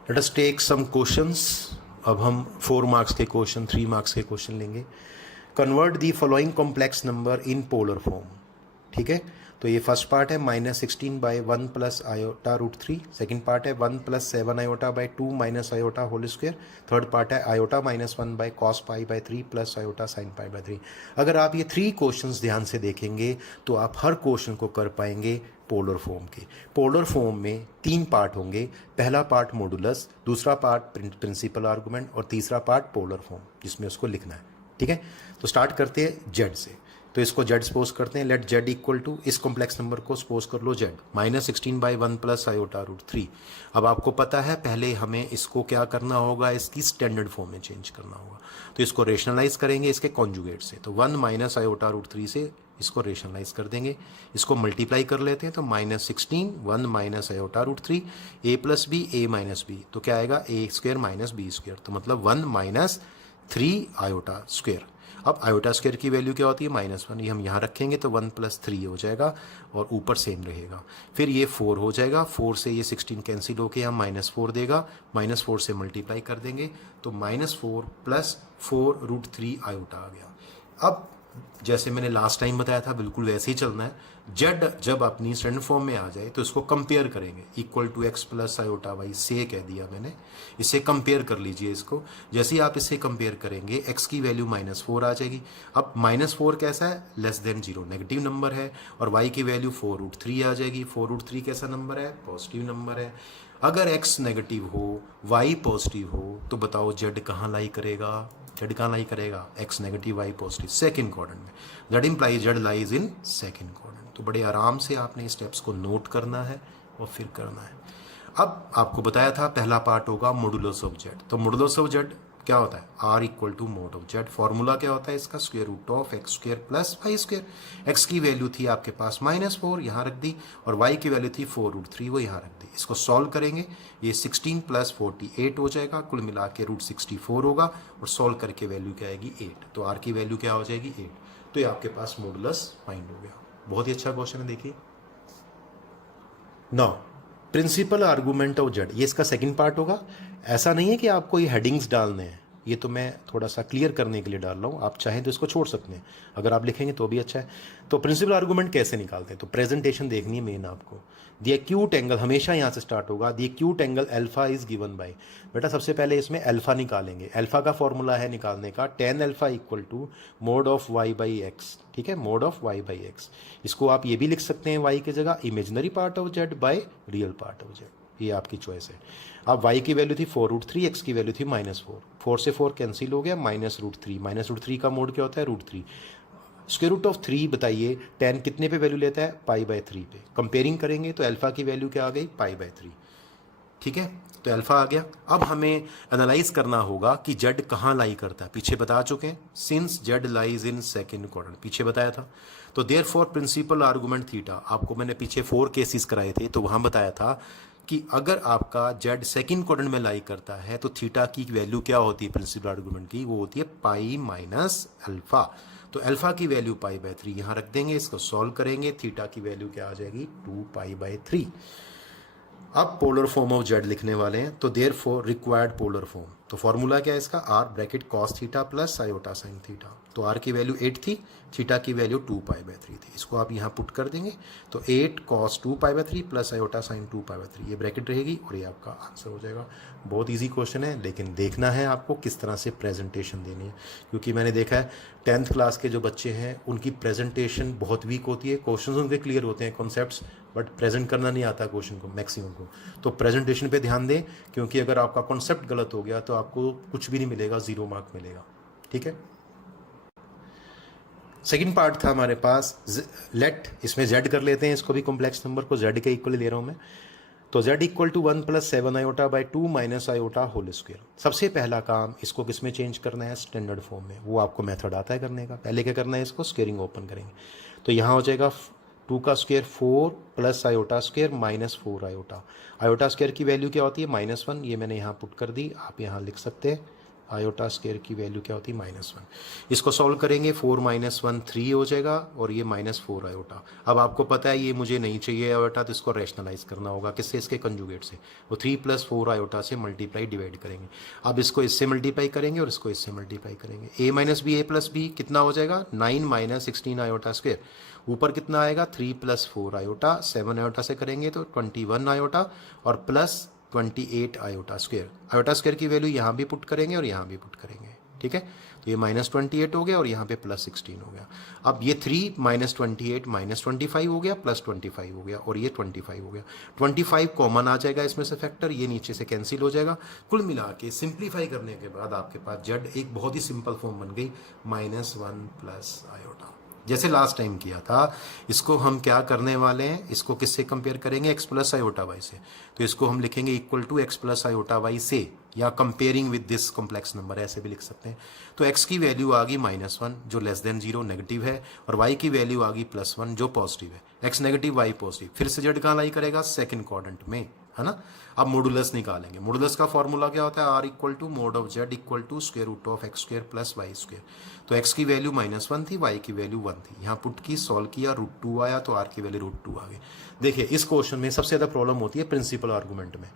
Late us take some questions. अब हम 4 marks के क्वेश्चन, 3 मार्क्स के क्वेश्चन लेंगे। Convert the following complex number in polar form. ठीक है, तो ये फर्स्ट पार्ट है -16/1 plus iota root 3। Second part है 1 + 7 iota by 2 minus iota whole square. Third part है iota -1 by cos pi by 3 plus iota sine pi by 3। अगर आप ये 3 क्वेश्चंस ध्यान से देखेंगे तो आप हर क्वेश्चन को कर पाएंगे पोलर फॉर्म के। पोलर फॉर्म में 3 पार्ट होंगे। पहला पार्ट मॉडुलस, दूसरा पार्ट प्रिंसिपल आर्गूमेंट और तीसरा पार्ट पोलर फॉर्म जिसमें उसको लिखना है। ठीक है, तो स्टार्ट करते हैं जेड से। तो इसको जेड सपोज करते हैं। लेट जेड इक्वल टू, इस कॉम्प्लेक्स नंबर को सपोज कर लो जेड -16/1 प्लस आयोटा रूट 3। अब आपको पता है पहले हमें इसको क्या करना होगा, इसकी स्टैंडर्ड फॉर्म में चेंज करना होगा। तो इसको रेशनलाइज करेंगे इसके कॉन्जुगेट से। तो 1 माइनस आयोटा रूट 3 से इसको रेशनलाइज कर देंगे। इसको मल्टीप्लाई कर लेते हैं तो -16 1 minus iota root 3 a plus B a minus B, तो क्या आएगा a² माइनस बी स्क्वायर, तो मतलब 1 माइनस 3 आयोटा स्क्वायर। अब आयोटा स्क्वायर की वैल्यू क्या होती है -1, ये हम यहाँ रखेंगे तो 1 + 3 हो जाएगा और ऊपर सेम रहेगा। फिर ये 4 हो जाएगा, 4 से ये 16 कैंसिल होके यहाँ -4 देगा, -4 से मल्टीप्लाई कर देंगे तो -4 + 4 रूट 3 आयोटा आ गया। अब जैसे मैंने लास्ट टाइम बताया था बिल्कुल वैसे ही चलना है। जेड जब अपनी स्टैंडर्ड फॉर्म में आ जाए तो इसको कंपेयर करेंगे, equal to x plus iota Y से कह दिया मैंने, इसे कंपेयर कर लीजिए इसको। जैसे ही आप इसे कंपेयर करेंगे x की वैल्यू -4 आ जाएगी। अब -4 कैसा है, <0, नेगेटिव नंबर है, और y की वैल्यू 4 रूट 3 आ जाएगी। 4 रूट 3 कैसा नंबर है, पॉजिटिव नंबर है। अगर x नेगेटिव हो y पॉजिटिव हो तो बताओ z कहाँ लाई करेगा, जेड कहाँ लाई करेगा, x negative y positive, second quadrant में। That implies Z lies in second quadrant. तो बड़े आराम से आपने स्टेप्स को नोट करना है और फिर करना है। अब आपको बताया था पहला पार्ट होगा मॉडुलस ऑफ जेड। तो मॉडुलस ऑफ जेड क्या होता है, r equal to mod of Z. Formula क्या होता है इसका, √(x² + y²। x की वैल्यू थी आपके पास -4, यहाँ रख दी, और y की वैल्यू थी 4 रूट 3, वो यहाँ रख दी। इसको सॉल्व करेंगे, ये 16 + 48 हो जाएगा, कुल मिला के √64 होगा, और सॉल्व करके वैल्यू क्या आएगी 8। तो r की वैल्यू क्या हो जाएगी 8। तो ये आपके पास मॉडुलस फाइंड हो गया। बहुत ही अच्छा क्वेश्चन है, देखिए। Now principal argument of Z, ये इसका सेकंड पार्ट होगा। ऐसा नहीं है कि आपको ये हेडिंग्स डालने हैं, ये तो मैं थोड़ा सा क्लियर करने के लिए डाल रहा हूँ। आप चाहें तो इसको छोड़ सकते हैं, अगर आप लिखेंगे तो भी अच्छा है। तो प्रिंसिपल आर्गूमेंट कैसे निकालते हैं, तो प्रेजेंटेशन देखनी है मेन आपको। दी एक्यूट एंगल हमेशा यहाँ से स्टार्ट होगा। The acute angle alpha is given by, बेटा सबसे पहले इसमें अल्फा निकालेंगे। अल्फा का फॉर्मूला है निकालने का tan alpha equal to mod of y by X. ठीक है, mod of y by X. इसको आप ये भी लिख सकते हैं y की जगह imaginary part of z by real part of z, ये आपकी चॉइस है। अब y की वैल्यू थी 4 रूट 3, x की वैल्यू थी -4, 4 से 4 कैंसिल हो गया, -√3 का मोड क्या होता है √3। √3 बताइए tan कितने पे वैल्यू लेता है, π/3 पे। कंपेयरिंग करेंगे तो अल्फा की वैल्यू क्या आ गई, π/3। ठीक है, तो अल्फा आ गया। अब हमें एनालाइज करना होगा कि जेड कहाँ लाई करता है, पीछे बता चुके हैं, since Z lies in second quadrant, पीछे बताया था। तो therefore principal argument theta, आपको मैंने पीछे 4 केसेस कराए थे, तो वहाँ बताया था कि अगर आपका जेड सेकंड क्वाड्रेंट में लाई करता है तो थीटा की वैल्यू क्या होती है प्रिंसिपल आर्गूमेंट की, वो होती है पाई माइनस अल्फा। तो अल्फा की वैल्यू π/3 यहाँ रख देंगे, इसको सॉल्व करेंगे, थीटा की वैल्यू क्या आ जाएगी 2π/3। अब पोलर फॉर्म ऑफ जेड लिखने वाले हैं, तो therefore required polar form, तो फॉर्मूला क्या है इसका, r bracket cos theta plus iota sine theta. तो r की वैल्यू 8 थी, थीटा की वैल्यू 2π/3 थी, इसको आप यहाँ पुट कर देंगे तो 8 cos 2π/3 प्लस आयोटा साइन 2π/3, ये ब्रैकेट रहेगी और ये आपका आंसर हो जाएगा। बहुत इजी क्वेश्चन है, लेकिन देखना है आपको किस तरह से प्रेजेंटेशन देनी है, क्योंकि मैंने देखा है 10th क्लास के जो बच्चे हैं उनकी प्रेजेंटेशन बहुत वीक होती है। क्वेश्चन उनके क्लियर होते हैं, कॉन्सेप्ट्स, बट प्रेजेंट करना नहीं आता क्वेश्चन को मैक्सिमम को। तो प्रेजेंटेशन पे ध्यान दें, क्योंकि अगर आपका कॉन्सेप्ट गलत हो गया तो आपको कुछ भी नहीं मिलेगा, 0 मार्क मिलेगा। ठीक है, सेकंड पार्ट था हमारे पास लेट, इसमें z कर लेते हैं, इसको भी कॉम्प्लेक्स नंबर को z के इक्वल ले रहा हूँ मैं। तो z equal to 1 + 7 iota by 2 minus iota whole square. सबसे पहला काम इसको किस में चेंज करना है, स्टैंडर्ड फॉर्म में। वो आपको मेथड आता है करने का। पहले क्या करना है, इसको स्क्वेयरिंग ओपन करेंगे, तो यहाँ हो जाएगा 2 का square 4 plus iota square -4 iota. Iota square की वैल्यू क्या होती है, -1, ये मैंने यहाँ पुट कर दी, आप यहाँ लिख सकते हैं। आयोटा स्क्वायर की वैल्यू क्या होती है -1। इसको सॉल्व करेंगे 4 - 1 3 हो जाएगा और ये -4 आयोटा। अब आपको पता है ये मुझे नहीं चाहिए आयोटा, तो इसको रैशनलाइज करना होगा किससे, इसके कंजुगेट से। वो 3 + 4 आयोटा से मल्टीप्लाई डिवाइड करेंगे। अब इसको इससे मल्टीप्लाई करेंगे और इसको इससे मल्टीप्लाई करेंगे। a - b a + b कितना हो जाएगा 9 - 16 आयोटा स्क्वायर। ऊपर कितना आएगा 3 + 4 आयोटा, 7 आयोटा से करेंगे तो 21 आयोटा और plus 28 iota square. Iota square की वैल्यू यहाँ भी पुट करेंगे और यहाँ भी पुट करेंगे, ठीक है। तो ये -28 हो गया और यहाँ पे +16 हो गया। अब ये 3 - 28 -25 हो गया, +25 हो गया और ये 25 हो गया। 25 कॉमन आ जाएगा इसमें से फैक्टर, ये नीचे से कैंसिल हो जाएगा। कुल मिला के सिंप्लीफाई करने के बाद आपके पास जेड एक बहुत ही सिंपल फॉर्म बन गई -1 + आयोटा, जैसे लास्ट टाइम किया था। इसको हम क्या करने वाले हैं, इसको किससे कंपेयर करेंगे, x + आयोटा y से। तो इसको हम लिखेंगे = x + आयोटा y से, या comparing with this complex number, ऐसे भी लिख सकते हैं। तो x की वैल्यू आ गई -1 जो <0 नेगेटिव है, और y की वैल्यू आ गई +1 जो पॉजिटिव है। x negative y positive. फिर से जेड कहाँ लाई करेगा, सेकंड क्वाड्रेंट में, है ना। अब मॉडुलस निकालेंगे। मॉडुलस का फॉर्मूला क्या होता है, r = mod of z = √x² + y²। तो x की वैल्यू -1 थी, y की वैल्यू 1 थी। यहाँ पुट की, सॉल्व किया, √2 आया तो r की वैल्यू √2 आ गई। देखिए इस क्वेश्चन में सबसे ज़्यादा प्रॉब्लम होती है प्रिंसिपल आर्गूमेंट में।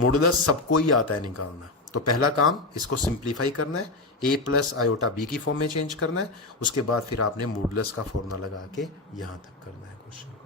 मॉडुलस सबको ही आता है निकालना। तो पहला काम इसको सिंप्लीफाई करना है, a + आयोटा b की फॉर्म में चेंज करना है। उसके बाद फिर आपने मॉडुलस का फॉर्मूला लगा के यहाँ तक करना है क्वेश्चन को।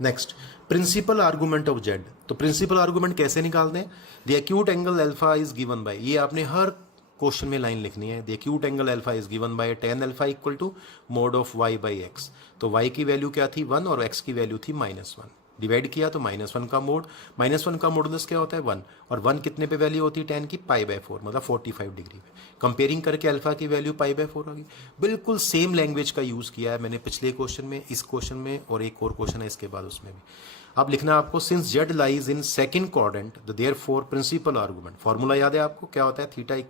Next, principal argument of Z. तो प्रिंसिपल आर्गूमेंट कैसे निकालते हैं, the acute angle alpha is given by, ये आपने हर क्वेश्चन में लाइन लिखनी है। The acute angle alpha is given by tan alpha = mod of y/x। तो y की वैल्यू क्या थी 1 और x की वैल्यू थी -1। डिवाइड किया तो -1 का मोड, -1 का मॉडुलस क्या होता है 1, और 1 कितने पे वैल्यू होती है tan की, π/4, मतलब 45 डिग्री पे। कंपेयरिंग करके अल्फा की वैल्यू π/4 होगी। बिल्कुल सेम लैंग्वेज का यूज़ किया है मैंने पिछले क्वेश्चन में, इस क्वेश्चन में, और एक और क्वेश्चन है इसके बाद उसमें भी। अब लिखना है आपको, since Z lies in second quadrant therefore principal argument. Formula याद है आपको, क्या होता है, थीटा =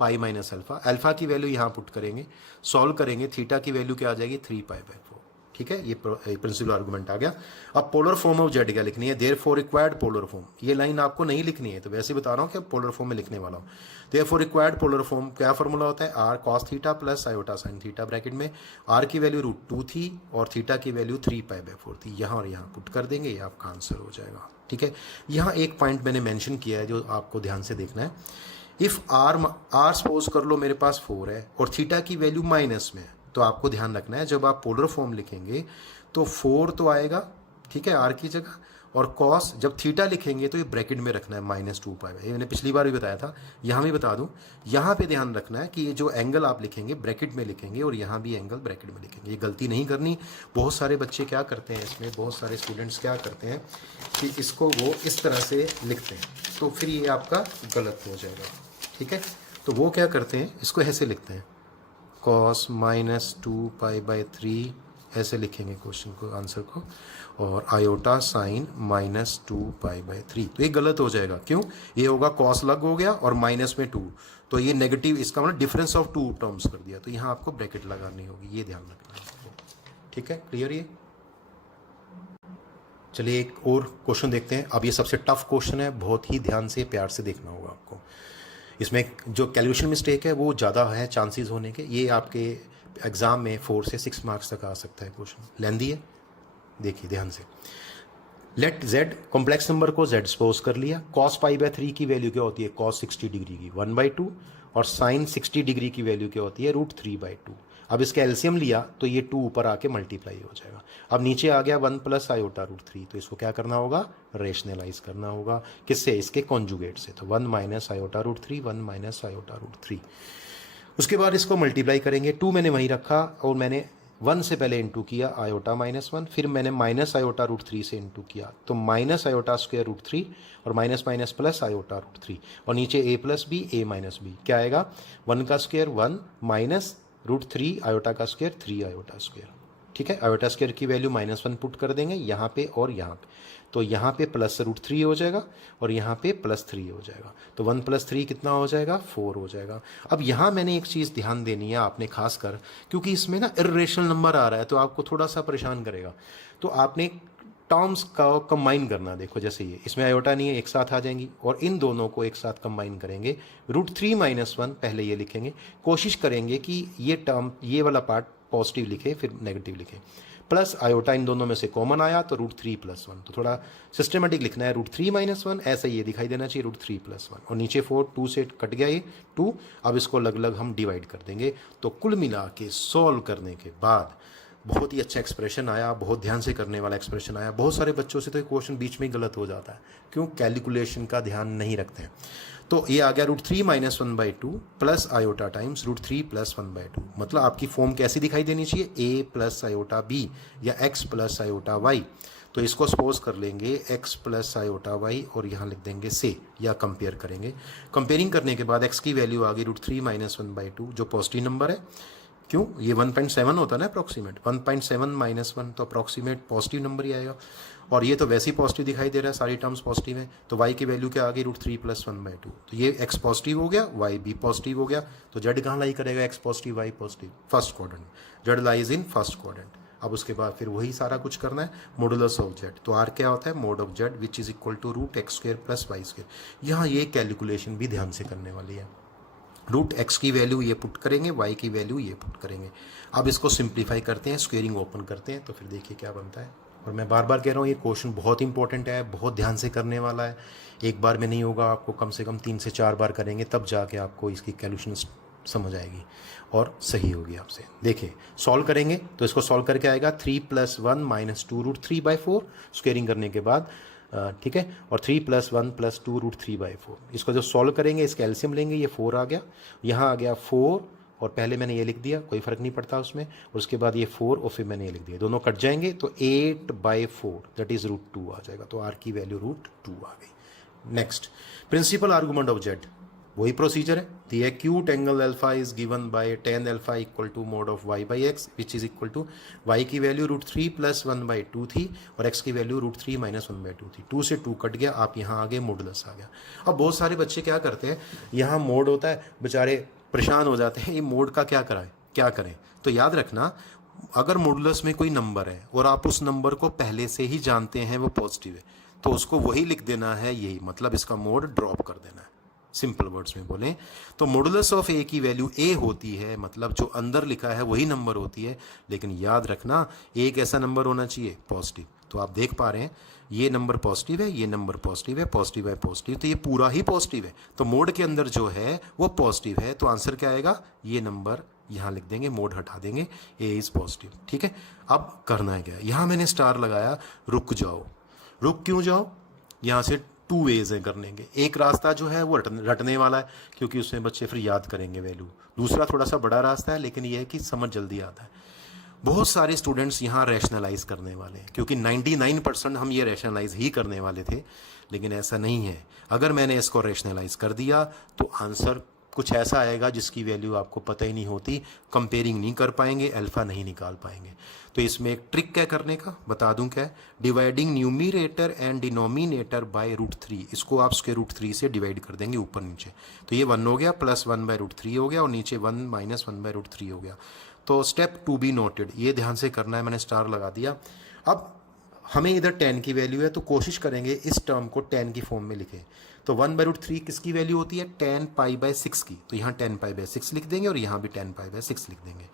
π - अल्फा। अल्फा की वैल्यू यहाँ पुट करेंगे, सॉल्व करेंगे, थीटा की वैल्यू क्या आ जाएगी 3π/4, ठीक है। ये प्रिंसिपल आर्गूमेंट आ गया। अब पोलर फॉर्म ऑफ जेड क्या लिखनी है, देयरफॉर रिक्वायर्ड पोलर फॉर्म। ये लाइन आपको नहीं लिखनी है, तो वैसे बता रहा हूँ कि पोलर फॉर्म में लिखने वाला हूँ। देयरफॉर रिक्वायर्ड पोलर फॉर्म क्या फॉर्मूला होता है, r cos theta + iota sin theta, bracket में r की वैल्यू √2 थी और थीटा की वैल्यू 3π/4 थी। यहाँ और यहाँ पुट कर देंगे, ये आपका आंसर हो जाएगा, ठीक है। यहाँ एक पॉइंट मैंने मेंशन किया है जो आपको ध्यान से देखना है। इफ़ r सपोज कर लो मेरे पास 4 है और थीटा की वैल्यू माइनस में है, तो आपको ध्यान रखना है जब आप पोलर फॉर्म लिखेंगे तो 4 तो आएगा, ठीक है, r की जगह, और cos जब थीटा लिखेंगे तो ये ब्रैकेट में रखना है -2π। ये मैंने पिछली बार भी बताया था, यहाँ भी बता दूँ। यहाँ पे ध्यान रखना है कि ये जो एंगल आप लिखेंगे ब्रैकेट में लिखेंगे और यहाँ भी एंगल ब्रैकेट में लिखेंगे। ये गलती नहीं करनी। बहुत सारे बच्चे क्या करते हैं इसमें, बहुत सारे स्टूडेंट्स क्या करते हैं कि इसको वो इस तरह से लिखते हैं, तो फिर ये आपका गलत हो जाएगा, ठीक है। तो वो क्या करते हैं, इसको ऐसे लिखते हैं, cos -2π/3 ऐसे लिखेंगे क्वेश्चन को, आंसर को, और आयोटा साइन -2π/3। तो ये गलत हो जाएगा, क्यों, ये होगा cos लग हो गया और माइनस में 2, तो ये नेगेटिव, इसका मतलब डिफरेंस ऑफ 2 टर्म्स कर दिया, तो यहाँ आपको ब्रैकेट लगानी होगी, ये ध्यान रखना है आपको, ठीक है। क्लियर ये। चलिए एक और क्वेश्चन देखते हैं। अब ये सबसे टफ क्वेश्चन है, बहुत ही ध्यान से प्यार से देखना होगा आपको। इसमें जो कैलकुलेशन मिस्टेक है वो ज़्यादा है चांसेस होने के। ये आपके एग्ज़ाम में 4 से 6 मार्क्स तक आ सकता है क्वेश्चन, लेंदी है। देखिए ध्यान से, लेट z कॉम्प्लेक्स नंबर को z सपोज कर लिया। cos π/3 की वैल्यू क्या होती है, cos 60 डिग्री की 1/2, और sin 60 डिग्री की वैल्यू क्या होती है, √3/2। अब इसका एलसीएम लिया तो ये 2 ऊपर आके मल्टीप्लाई हो जाएगा। अब नीचे आ गया 1 + आयोटा √3, तो इसको क्या करना होगा, रेशनलाइज करना होगा, किससे, इसके कॉन्जुगेट से। तो 1 - आयोटा √3, 1 - आयोटा √3। उसके बाद इसको मल्टीप्लाई करेंगे, 2 मैंने वहीं रखा और मैंने 1 से पहले इंटू किया आयोटा -1, फिर मैंने माइनस आयोटा √3 से इंटू किया, तो माइनस आयोटा स्क्वायर √3 और माइनस माइनस प्लस आयोटा √3, और नीचे a + b a - b क्या आएगा, 1 का स्क्वायर 1 माइनस √3 आयोटा का स्क्वायर 3 आयोटा स्क्वायर, ठीक है। आयोटा स्क्वायर की वैल्यू -1 पुट कर देंगे यहाँ पे और यहाँ पे, तो यहाँ पे प्लस √3 हो जाएगा और यहाँ पे +3 हो जाएगा, तो 1 + 3 कितना हो जाएगा, 4 हो जाएगा। अब यहाँ मैंने एक चीज़ ध्यान देनी है आपने खास कर, क्योंकि इसमें ना इर्रेशनल नंबर आ रहा है तो आपको थोड़ा सा परेशान करेगा। तो आपने टर्म्स का कंबाइन करना। देखो जैसे ये इसमें आयोटा नहीं है, एक साथ आ जाएंगी और इन दोनों को एक साथ कंबाइन करेंगे। √3 - 1 पहले ये लिखेंगे, कोशिश करेंगे कि ये टर्म ये वाला पार्ट पॉजिटिव लिखे फिर नेगेटिव लिखे। प्लस आयोटा इन दोनों में से कॉमन आया तो √3 + 1, तो थोड़ा सिस्टमेटिक लिखना है। √3 - 1 ऐसा ये दिखाई देना चाहिए √3 + 1, और नीचे 4 2 से कट गया ये 2। अब इसको अलग अलग हम डिवाइड कर देंगे। तो कुल मिला के सॉल्व करने के बाद बहुत ही अच्छा एक्सप्रेशन आया, बहुत ध्यान से करने वाला एक्सप्रेशन आया। बहुत सारे बच्चों से तो ये क्वेश्चन बीच में ही गलत हो जाता है, क्यों? कैलकुलेशन का ध्यान नहीं रखते हैं। तो ये आ गया √3 - 1/2 प्लस आयोटा टाइम्स √3 + 1/2। मतलब आपकी फॉर्म कैसी दिखाई देनी चाहिए? a + आयोटा b या x + आयोटा y। तो इसको सपोज कर लेंगे x + आयोटा y और यहाँ लिख देंगे से, या कंपेयर करेंगे। कंपेयरिंग करने के बाद x की वैल्यू आ गई √3 - 1/2 जो पॉजिटिव नंबर है। क्यों? ये 1.7 होता है ना अप्रॉक्सीमेट, 1.7 - 1 तो अप्रॉक्सीमेट पॉजिटिव नंबर ही आएगा। और ये तो वैसे ही पॉजिटिव दिखाई दे रहा है, सारी टर्म्स पॉजिटिव है। तो y की वैल्यू क्या आ गई? √3 + 1/2। तो ये x पॉजिटिव हो गया, y भी पॉजिटिव हो गया। तो z कहाँ लाई करेगा? x positive y positive, first quadrant. z lies in first quadrant. अब उसके बाद फिर वही सारा कुछ करना है, मॉडुलस ऑफ z। तो r क्या होता है? mod of z which is equal to √x² + y²। यहाँ ये कैलकुलेशन भी ध्यान से करने वाली है। √x की वैल्यू ये पुट करेंगे, y की वैल्यू ये पुट करेंगे। अब इसको सिंप्लीफाई करते हैं, स्क्वेयरिंग ओपन करते हैं, तो फिर देखिए क्या बनता है। और मैं बार बार कह रहा हूँ ये क्वेश्चन बहुत इंपॉर्टेंट है, बहुत ध्यान से करने वाला है। एक बार में नहीं होगा, आपको कम से कम 3 से 4 बार करेंगे तब जाके आपको इसकी कैलकुलेशन समझ आएगी और सही होगी आपसे। देखिए सॉल्व करेंगे तो इसको सॉल्व करके आएगा 3 + 1 - 2 √3/4 स्क्वेयरिंग करने के बाद, ठीक है। और 3 + 1 + 2 √3/4। इसको जो सॉल्व करेंगे इसका एलसीएम लेंगे, ये 4 आ गया, यहाँ आ गया 4 और पहले मैंने ये लिख दिया, कोई फ़र्क नहीं पड़ता उसमें। और उसके बाद ये 4 और फिर मैंने ये लिख दिया, दोनों कट जाएंगे तो 8/4 दैट इज़ √2 आ जाएगा। तो आर की वैल्यू √2 आ गई। Next, principal argument of Z, वही प्रोसीजर है। The acute angle alpha is given by tan alpha equal to mod of y/x which is equal to y की वैल्यू √3 + 1/2 थी और x की वैल्यू √3 - 1/2 थी। 2 से 2 कट गया, आप यहाँ आगे मॉडुलस आ गया। अब बहुत सारे बच्चे क्या करते हैं, यहाँ मोड होता है, बेचारे परेशान हो जाते हैं, ये मोड का क्या कराएं, क्या करें। तो याद रखना, अगर मॉडुलस में कोई नंबर है और आप उस नंबर को पहले से ही जानते हैं वो पॉजिटिव है, तो उसको वही लिख देना है, यही मतलब इसका मोड ड्रॉप कर देना है। सिंपल वर्ड्स में बोलें तो मॉडुलस ऑफ ए की वैल्यू ए होती है, मतलब जो अंदर लिखा है वही नंबर होती है। लेकिन याद रखना एक ऐसा नंबर होना चाहिए पॉजिटिव। तो आप देख पा रहे हैं ये नंबर पॉजिटिव है, ये नंबर पॉजिटिव है, पॉजिटिव है पॉजिटिव, तो ये पूरा ही पॉजिटिव है। तो मोड के अंदर जो है वो पॉजिटिव है, तो आंसर क्या आएगा? ये नंबर यहाँ लिख देंगे, मोड हटा देंगे, ए इज पॉजिटिव। ठीक है, अब करना है क्या, यहाँ मैंने स्टार लगाया, रुक जाओ। रुक क्यों जाओ? यहाँ से 2 वेज हैं करने के। एक रास्ता जो है वो रटने वाला है, क्योंकि उसमें बच्चे फिर याद करेंगे वैल्यू। दूसरा थोड़ा सा बड़ा रास्ता है, लेकिन यह है कि समझ जल्दी आता है। बहुत सारे स्टूडेंट्स यहाँ रैशनलाइज करने वाले हैं, क्योंकि 99% हम ये रैशनलाइज ही करने वाले थे, लेकिन ऐसा नहीं है। अगर मैंने इसको रैशनलाइज कर दिया तो आंसर कुछ ऐसा आएगा जिसकी वैल्यू आपको पता ही नहीं होती, कंपेयरिंग नहीं कर पाएंगे, अल्फा नहीं निकाल पाएंगे। तो इसमें एक ट्रिक क्या करने का बता दूं, क्या है? Dividing numerator and denominator by √3। इसको आप √3 से डिवाइड कर देंगे ऊपर नीचे, तो ये 1 हो गया, प्लस 1/√3 हो गया, और नीचे 1 - 1/√3 हो गया। तो स्टेप टू बी नोटेड, ये ध्यान से करना है, मैंने स्टार लगा दिया। अब हमें इधर 10 की वैल्यू है, तो कोशिश करेंगे इस टर्म को 10 की फॉर्म में लिखें। तो 1/√3 किसकी वैल्यू होती है? tan π/6 की। तो यहाँ tan π/6 लिख देंगे और यहाँ भी tan π/6 लिख देंगे।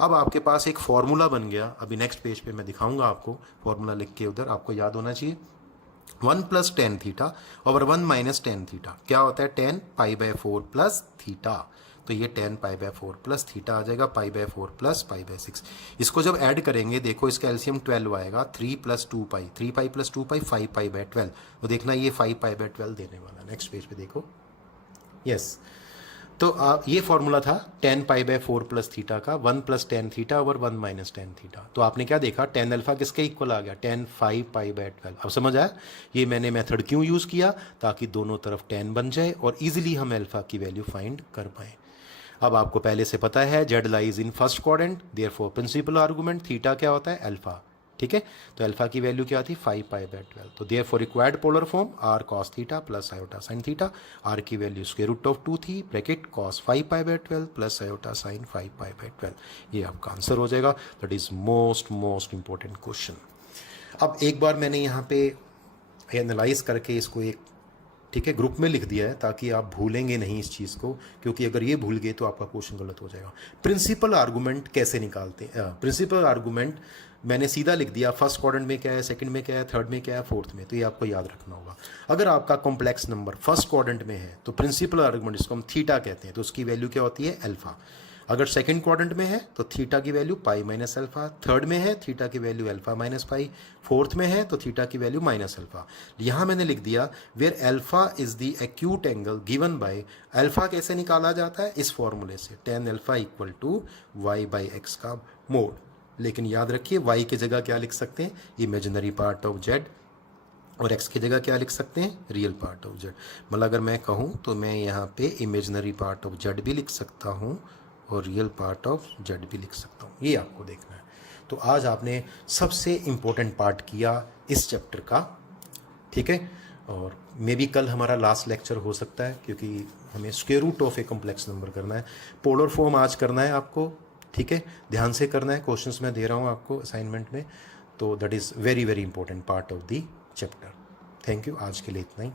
अब आपके पास एक फॉर्मूला बन गया। अभी नेक्स्ट पेज पे मैं दिखाऊंगा आपको फॉर्मूला लिख के, उधर आपको याद होना चाहिए 1 + tan theta over 1 - tan theta क्या होता है? tan π/4 plus theta. तो ये tan π/4 प्लस थीटा आ जाएगा, π/4 प्लस π/6। इसको जब ऐड करेंगे, देखो इसका एलसीएम 12 आएगा, 3 + 2π, 3π + 2π 5π/12। तो देखना ये 5π/12 देने वाला। नेक्स्ट पेज पे देखो, यस। तो ये फॉर्मूला था tan π/4 प्लस थीटा का, 1 + tan theta over 1 - tan theta. तो आपने क्या देखा, tan अल्फा किसके इक्वल आ गया? tan 5π/12। अब समझ आया ये मैंने मेथड क्यों यूज़ किया? ताकि दोनों तरफ tan बन जाए और इजीली हम अल्फा की वैल्यू फाइंड कर पाएँ। अब आपको पहले से पता है Z lies in first quadrant, therefore principal argument theta क्या होता है? अल्फा। ठीक है, तो अल्फा की वैल्यू क्या थी? 5π/12। तो therefore required polar form r cos theta plus iota sine theta. r की वैल्यू √2 थी, bracket cos 5π/12 plus iota sine 5π/12। ये आपका आंसर हो जाएगा। That is most important question. अब एक बार मैंने यहाँ पे एनालाइज करके इसको एक ठीक है ग्रुप में लिख दिया है ताकि आप भूलेंगे नहीं इस चीज़ को, क्योंकि अगर ये भूल गए तो आपका क्वेश्चन गलत हो जाएगा। प्रिंसिपल आर्गूमेंट कैसे निकालते हैं? प्रिंसिपल आर्गूमेंट मैंने सीधा लिख दिया, फर्स्ट क्वाड्रेंट में क्या है, सेकंड में क्या है, थर्ड में क्या है, फोर्थ में, तो ये आपको याद रखना होगा। अगर आपका कॉम्प्लेक्स नंबर फर्स्ट क्वाड्रेंट में है तो प्रिंसिपल आर्गूमेंट, जिसको हम थीटा कहते हैं, तो उसकी वैल्यू क्या होती है, अल्फा। अगर सेकंड क्वाड्रेंट में है तो थीटा की value pi minus alpha, third में है थीटा की value alpha minus pi, fourth में है तो थीटा की वैल्यू माइनस अल्फा। यहाँ मैंने लिख दिया where alpha is the acute angle given by, alpha कैसे निकाला जाता है, इस फॉर्मूले से, tan alpha equal to Y by X का मोड। लेकिन याद रखिए y की जगह क्या लिख सकते हैं, इमेजिनरी पार्ट ऑफ z, और x की जगह क्या लिख सकते हैं, रियल पार्ट ऑफ z। मतलब अगर मैं कहूँ तो मैं यहाँ पे इमेजिनरी पार्ट ऑफ z भी लिख सकता हूँ और रियल पार्ट ऑफ z भी लिख सकता हूँ, ये आपको देखना है। तो आज आपने सबसे इम्पोर्टेंट पार्ट किया इस चैप्टर का, ठीक है। और मे बी कल हमारा लास्ट लेक्चर हो सकता है, क्योंकि हमें square root of a complex number करना है। पोलर फॉर्म आज करना है आपको, ठीक है, ध्यान से करना है, क्वेश्चंस मैं दे रहा हूँ आपको असाइनमेंट में, तो that is very very important part of the chapter. Thank you, आज के लिए इतना ही।